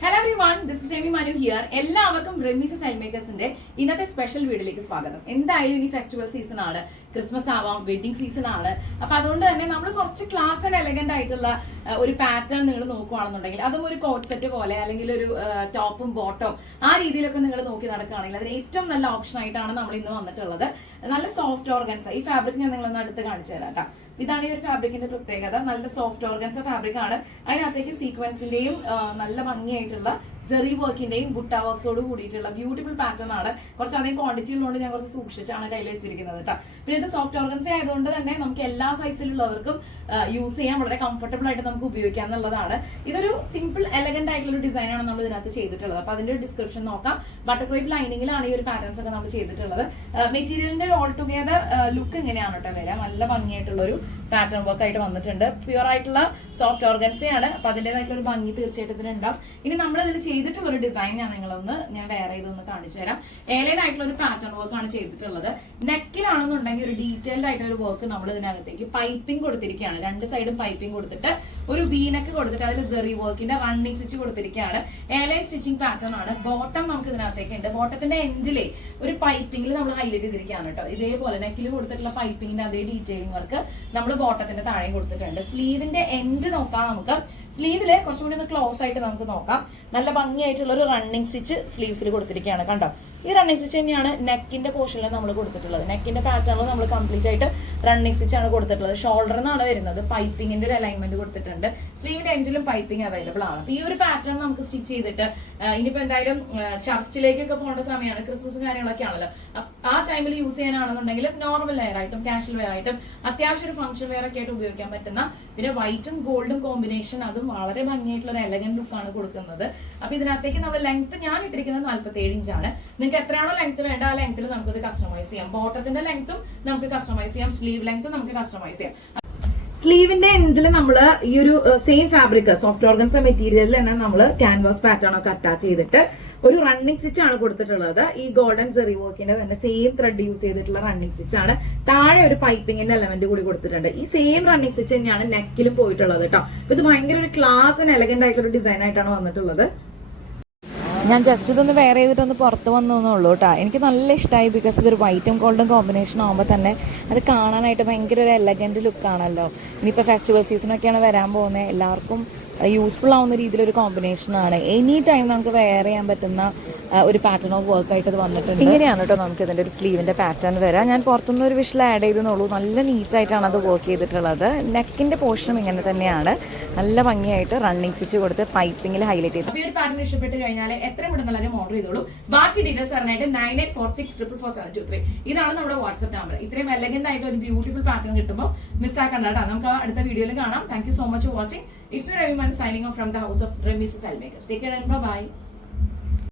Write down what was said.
Hello everyone this Rami Manu here എല്ലാവർക്കും റെമീസ് സൈൽ മേക്കേഴ്സിന്റെ ഇന്നത്തെ special വീഡിയോയിലേക്ക് സ്വാഗതം. എന്തായാലും ഇനി ഫെസ്റ്റിവൽ സീസൺ ആണ്. ക്രിസ്മസ് ആവാം വെഡിങ് സീസൺ ആണ്. അപ്പൊ അതുകൊണ്ട് തന്നെ നമ്മൾ കുറച്ച് ക്ലാസ് ആൻഡ് എലഗന്റ് ആയിട്ടുള്ള ഒരു പാറ്റേൺ നിങ്ങൾ നോക്കുകയാണെന്നുണ്ടെങ്കിൽ അതും ഒരു കോട്ട് സെറ്റ് പോലെ അല്ലെങ്കിൽ ഒരു ടോപ്പും ബോട്ടവും ആ രീതിയിലൊക്കെ നിങ്ങൾ നോക്കി നടക്കുകയാണെങ്കിൽ അതിന് ഏറ്റവും നല്ല ഓപ്ഷൻ ആയിട്ടാണ് നമ്മൾ ഇന്ന് വന്നിട്ടുള്ളത്. നല്ല സോഫ്റ്റ് ഓർഗൻസ് ഈ ഫാബ്രിക് ഞാൻ നിങ്ങളൊന്ന് അടുത്ത് കാണിച്ചു തരാം കേട്ടോ ഇതാണ് ഈ ഒരു ഫാബ്രിക്കിന്റെ പ്രത്യേകത. നല്ല സോഫ്റ്റ് ഓർഗൻസ് ഫാബ്രിക് ആണ്. അതിനകത്തേക്ക് സീക്വൻസിന്റെയും നല്ല ഭംഗിയായിട്ടുള്ള ജെറി വർക്കിന്റെയും ബുട്ട വർക്ക്സോട് കൂടിയിട്ടുള്ള ബ്യൂട്ടിഫുൾ പാറ്റേൺ ആണ് കുറച്ച് അധികം ക്വാണ്ടിറ്റി ഉള്ളതുകൊണ്ട് ഞാൻ കുറച്ച് സൂക്ഷിച്ചാണ് കയ്യിൽ വെച്ചിരിക്കുന്നത് കേട്ടോ പിന്നെ ഇത് സോഫ്റ്റ് ഓർഗൻസ ആയതുകൊണ്ട് തന്നെ നമുക്ക് എല്ലാ സൈസിലുള്ളവർക്കും യൂസ് ചെയ്യാൻ വളരെ കംഫർട്ടബിൾ ആയിട്ട് നമുക്ക് ഉപയോഗിക്കാം എന്നുള്ളതാണ്. ഇതൊരു സിമ്പിൾ എലഗന്റ് ആയിട്ടുള്ള ഒരു ഡിസൈനാണ് ആണ് നമ്മൾ ഇതിനകത്ത് ചെയ്തിട്ടുള്ളത്. അപ്പൊ അതിന്റെ ഡിസ്ക്രിപ്ഷൻ നോക്കാം. ബട്ടർഫ്ലൈ ലൈനിങ്ങിലാണ് ഈ ഒരു പാറ്റേൺസ് ഒക്കെ നമ്മൾ ചെയ്തിട്ടുള്ളത്. മെറ്റീരിയലിന്റെ ഓൾ ടുഗെദർ ലുക്ക് ഇങ്ങനെയാണ് കേട്ടോ വരാം. നല്ല ഭംഗിയായിട്ടുള്ള ഒരു പാറ്റേൺ വർക്ക് ആയിട്ട് വന്നിട്ടുണ്ട്. പ്യുവർ ആയിട്ടുള്ള സോഫ്റ്റ് ഓർഗൻസയാണ് അപ്പൊ അതിന്റെതായിട്ടുള്ള ഒരു ഭംഗി തീർച്ചയായിട്ടും ഇതിനുണ്ടാവും ഇനി നമ്മൾ ഇതിൽ ചെയ്തിട്ടുള്ള ഒരു ഡിസൈൻ ഞാൻ നിങ്ങളൊന്ന് ഞാൻ വേറെ ഇതൊന്ന് കാണിച്ചു തരാം. ആയിട്ടുള്ള ഒരു പാറ്റേൺ വർക്കാണ് ചെയ്തിട്ടുള്ളത്. നെക്കിലാണെന്നുണ്ടെങ്കിൽ ഒരു ഡീറ്റെയിൽഡ് ആയിട്ടുള്ള ഒരു വർക്ക് നമ്മൾ ഇതിനകത്തേക്ക് പൈപ്പിംഗ് കൊടുത്തിരിക്കുകയാണ്. രണ്ട് സൈഡും പൈപ്പിംഗ് കൊടുത്തിട്ട് ഒരു വീനക്ക് കൊടുത്തിട്ട് അതിൽ സെറി വർക്കിന്റെ റണ്ണിങ് സ്റ്റിച്ച് കൊടുത്തിരിക്കുകയാണ്. ഏലൈൻ സ്റ്റിച്ചിങ് പാറ്റേൺ ആണ്. ബോട്ടം നമുക്ക് ഇതിനകത്തേക്ക് ഉണ്ട് ബോട്ടത്തിന്റെ എൻഡിലെ ഒരു പൈപ്പിംഗിൽ നമ്മൾ ഹൈലൈറ്റ് ചെയ്തിരിക്കുകയാണ് കേട്ടോ. ഇതേപോലെ നെക്കിൽ കൊടുത്തിട്ടുള്ള പൈപ്പിംഗിന്റെ അതേ ഡീറ്റെയിലിംഗ് വർക്ക് നമ്മൾ ബോട്ടത്തിന്റെ താഴെ കൊടുത്തിട്ടുണ്ട്. സ്ലീവിന്റെ എൻഡ് നോക്കാം നമുക്ക്. സ്ലീവിൽ കുറച്ചും കൂടി ഒന്ന് ക്ലോസ് ആയിട്ട് നമുക്ക് നോക്കാം. നല്ല ഭംഗിയായിട്ടുള്ള ഒരു റണ്ണിങ് സ്റ്റിച്ച് സ്ലീവ്സിൽ കൊടുത്തിരിക്കുകയാണ് കണ്ടോ? ഈ റണ്ണിങ് സ്റ്റിച്ച് തന്നെയാണ് നെക്കിന്റെ പോർഷനിൽ നമ്മൾ കൊടുത്തിട്ടുള്ളത്. നെക്കിന്റെ പാറ്റേണിൽ നമ്മൾ കംപ്ലീറ്റ് ആയിട്ട് റണ്ണിങ് സ്റ്റിച്ച് ആണ് കൊടുത്തിട്ടുള്ളത്. ഷോൾഡറിൽ എന്നാണ് വരുന്നത്. പൈപ്പിങ്ങിന്റെ ഒരു അലൈൻമെന്റ് കൊടുത്തിട്ടുണ്ട്. സ്ലീവിന്റെ എൻഡിലും പൈപ്പിംഗ് അവൈലബിൾ ആണ്. അപ്പൊ ഈ ഒരു പാറ്റേൺ നമുക്ക് സ്റ്റിച്ച് ചെയ്തിട്ട് ഇനിയിപ്പോ എന്തായാലും ചർച്ചിലേക്കൊക്കെ പോകേണ്ട സമയമാണ് ക്രിസ്മസ് കാര്യങ്ങളൊക്കെ ആണല്ലോ. ആ ടൈമിൽ യൂസ് ചെയ്യാനാണെന്നുണ്ടെങ്കിൽ നോർമൽ വെയർ ആയിട്ടും കാഷ്വൽ വെയർ ആയിട്ടും അത്യാവശ്യം ഒരു ഫംഗ്ഷൻ വെയർ ഒക്കെ ആയിട്ട് ഉപയോഗിക്കാൻ പറ്റുന്ന പിന്നെ വൈറ്റും ഗോൾഡും കോമ്പിനേഷൻ അതും വളരെ ഭംഗിയായിട്ടുള്ള ഒരു എലഗന്റ് ലുക്ക് ആണ് കൊടുക്കുന്നത്. അപ്പൊ ഇതിനകത്തേക്ക് നമ്മൾ ലെങ്ത് ഞാൻ ഇട്ടിരിക്കുന്നത് നാല്പത്തി ഏഴ് ഇഞ്ചാണ് നിങ്ങൾക്ക് എത്രയാണോ ലെങ്ത് വേണ്ട ആ ലെങ്ത്തിൽ നമുക്കത് കസ്റ്റമൈസ് ചെയ്യാം. ബോട്ടത്തിന്റെ ലെങ്ത്തും നമുക്ക് കസ്റ്റമൈസ് ചെയ്യാം. സ്ലീവ് ലെങ്ത്തും നമുക്ക് കസ്റ്റമൈസ് ചെയ്യാം. സ്ലീവിന്റെ എൻഡിൽ നമ്മൾ ഈ ഒരു സെയിം ഫാബ്രിക് സോഫ്റ്റ് ഓർഗൻസ മെറ്റീരിയലിൽ തന്നെ നമ്മൾ ക്യാൻവാസ് പാറ്റേൺ ഒക്കെ അറ്റാച്ച് ചെയ്തിട്ട് ഒരു റണ്ണിങ് സ്റ്റിച്ച് ആണ് കൊടുത്തിട്ടുള്ളത്. ഈ ഗോൾഡൻ സെറി വർക്കിന്റെ തന്നെ സെയിം ത്രെഡ് യൂസ് ചെയ്തിട്ടുള്ള റണ്ണിങ് സ്റ്റിച്ച് ആണ്. താഴെ ഒരു പൈപ്പിംഗിന്റെ എലമെന്റ് കൂടി കൊടുത്തിട്ടുണ്ട്. ഈ സെയിം റണ്ണിങ് സ്റ്റിച്ച് തന്നെയാണ് നെക്കിലും പോയിട്ടുള്ളത് കേട്ടോ ഇത് ഭയങ്കര ഒരു ക്ലാസ് ആൻഡ് എലഗന്റ് ആയിട്ടുള്ള ഡിസൈൻ ആയിട്ടാണ് വന്നിട്ടുള്ളത്. ഞാൻ ജസ്റ്റ് ഇതൊന്ന് വെയർ ചെയ്തിട്ടൊന്ന് പുറത്ത് വന്നു എന്നുള്ളൂ കേട്ടോ എനിക്ക് നല്ല ഇഷ്ടമായി ബിക്കോസ് ഇതൊരു വൈറ്റും ഗോൾഡും കോമ്പിനേഷൻ ആകുമ്പോൾ തന്നെ അത് കാണാനായിട്ട് ഭയങ്കര ഒരു എലഗന്റ് ലുക്കാണല്ലോ ഇനിയിപ്പോൾ ഫെസ്റ്റിവൽ സീസണൊക്കെയാണ് വരാൻ പോകുന്നത് എല്ലാവർക്കും യൂസ്ഫുൾ ആവുന്ന രീതിയിലൊരു കോമ്പിനേഷനാണ് എനി ടൈം നമുക്ക് വെയർ ചെയ്യാൻ പറ്റുന്ന ഒരു പാറ്റേൺ ഓഫ് വർക്ക് ആയിട്ട് ഇത് വന്നിട്ടുണ്ട്. ഇങ്ങനെയാണ് കേട്ടോ നമുക്ക് ഇതിന്റെ ഒരു സ്ലീവിന്റെ പാറ്റേൺ വരാം. ഞാൻ പുറത്തുനിന്ന് ഒരു വിഷൽ ആഡ് ചെയ്തെന്നുള്ളൂ. നല്ല നീറ്റായിട്ടാണ് അത് വർക്ക് ചെയ്തിട്ടുള്ളത്. നെക്കിന്റെ പോർഷനും ഇങ്ങനെ തന്നെയാണ്. നല്ല ഭംഗിയായിട്ട് റണ്ണിങ് സ്റ്റിച്ച് കൊടുത്ത് പൈപ്പിങ്ങിൽ ഹൈലൈറ്റ് ചെയ്തു. ഈ ഒരു പാറ്റേൺ ഇഷ്ടപ്പെട്ട് കഴിഞ്ഞാൽ എത്ര പെട്ടെന്ന് എല്ലാവരും ഓർഡർ ചെയ്തോളൂ. ബാക്കി ഡീറ്റെയിൽസ് അറിയാനായിട്ട് nine eight four six triple four seven two three ഇതാണ് നമ്മുടെ വാട്സ്ആപ്പ് നമ്പർ ഇത്രയും എലഗന്റ് ആയിട്ട് ഒരു ബ്യൂട്ടിഫുൾ പാറ്റേൺ കിട്ടുമ്പോൾ മിസ്സാക്കണ്ട കേട്ടോ നമുക്ക് അടുത്ത വീഡിയോയിൽ കാണാം. Thank you so much for watching it's Raviman signing off from the house of Remis sailmakers take care bye